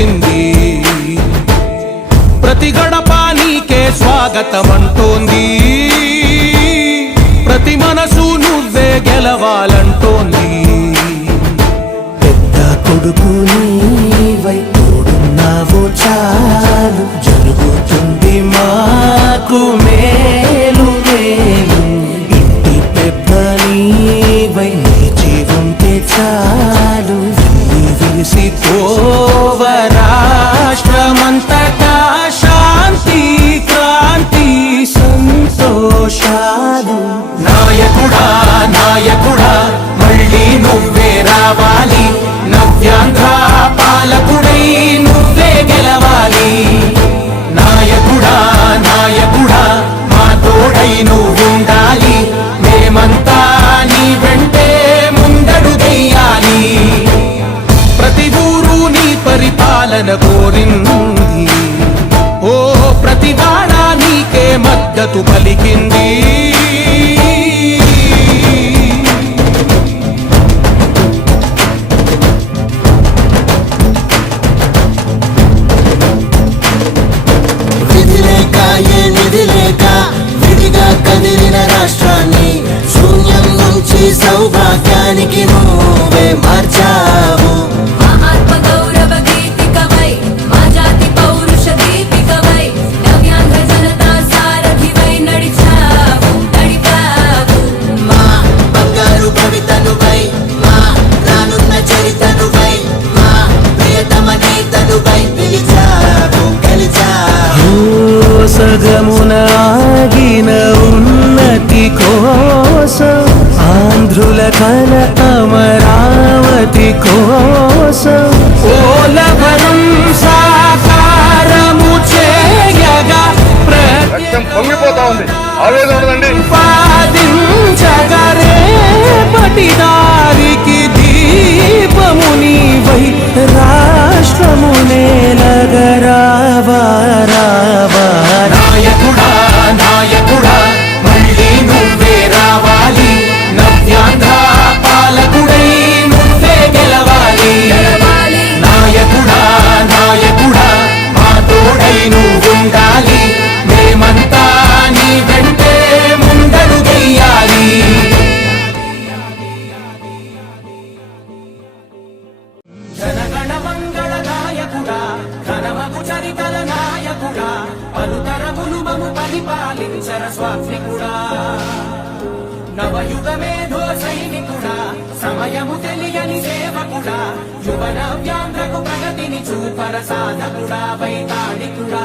పిలిచింది ప్రతి గడప నీకే స్వాగతం అంటోంది ప్రతి మనసు నువ్వే గెలవాలంటోంది. పెద్ద కొడుకు నీవై తోడున్నావు చాలు. జరుగుతుంది మాకు మేలు మేలు. ఇంటి పెద్ద నీవై నీ జీవంతే చాలు. ఈ విరిసి కల అమరావతి కోసం పోలవరం సాకారము చేయగా రక్తం పొంగిపోతా ఉంది. ఆవేదన ఉండదండి. మము పరిపాలించర స్వామికుడా నవయుగ మేధో సైనికుడా సమయము తెలియని సేవకుడా యువన వ్యాంధ్రకు ప్రగతిని చూపర సాధకుడా వైతాళికుడా.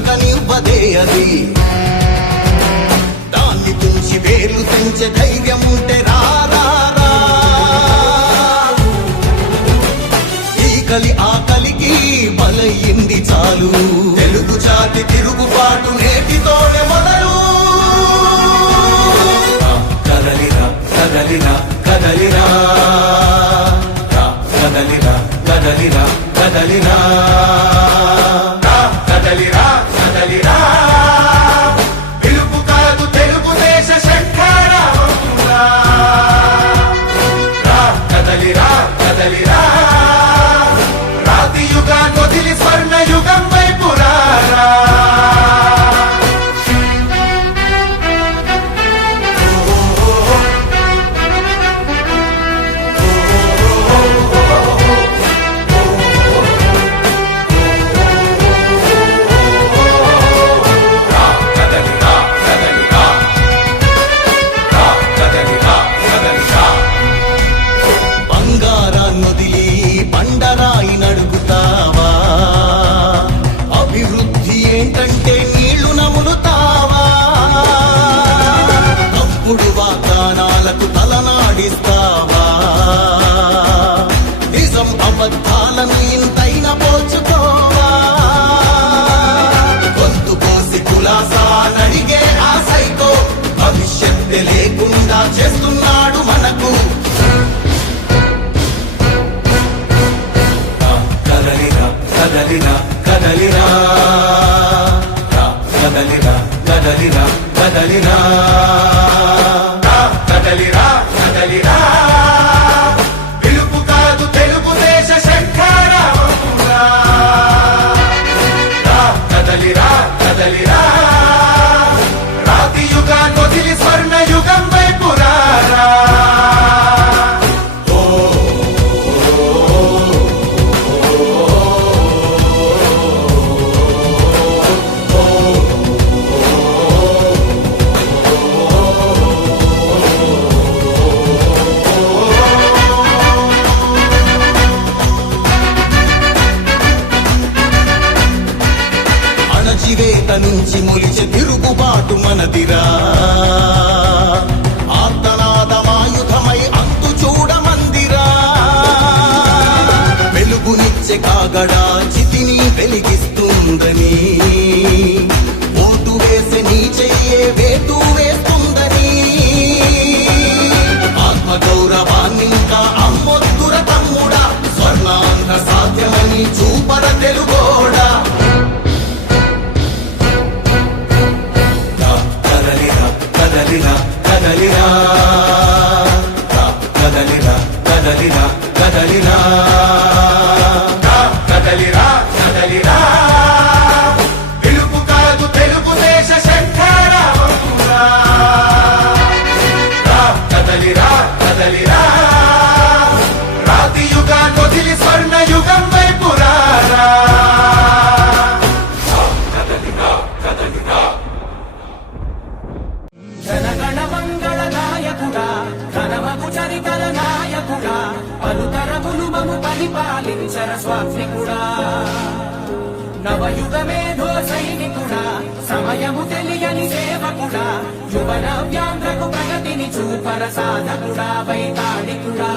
ఎవ్వరిని అది దాన్ని తుంచి వేలు తుంచే ధైర్యం ఉంటే రారా ఈ కలి ఆకలికి బలయింది చాలు. తెలుగు జాతి తిరుగుబాటు నేటితోనే మొదలు. నిజం అబద్ధాలను ఇంతైన పోచుకోవా గొంతు కోసి కులాసా నడిగే ఆ సైకో. భవిష్యత్తు లేకుండా చేస్తున్నాడు మనకు. కదలిరా కదలిరా కదలిరా రా, కదలిరా కదలిరా కదలిరా. నుంచి మొలిచే తిరుగుబాటు మనదిరా. ఆర్తనాదమాయుధమై అంతు చూడమందిరా. వెలుగునిచ్చే కాగడా కదలిరా. కదలిరా కదలిరా కదలిరా. కదలిరా కదలిరా. పిలుపు కాదు తెలుగుదేశ శంఖారావమురా కదలిరా కదలిరా. రాతి యుగా వదిలి స్వర్ణ భయము తెలియని సేవకుడా యువన వ్యాంధ్రకు ప్రగతిని చూపర సాధకుడా వైతాడికుడా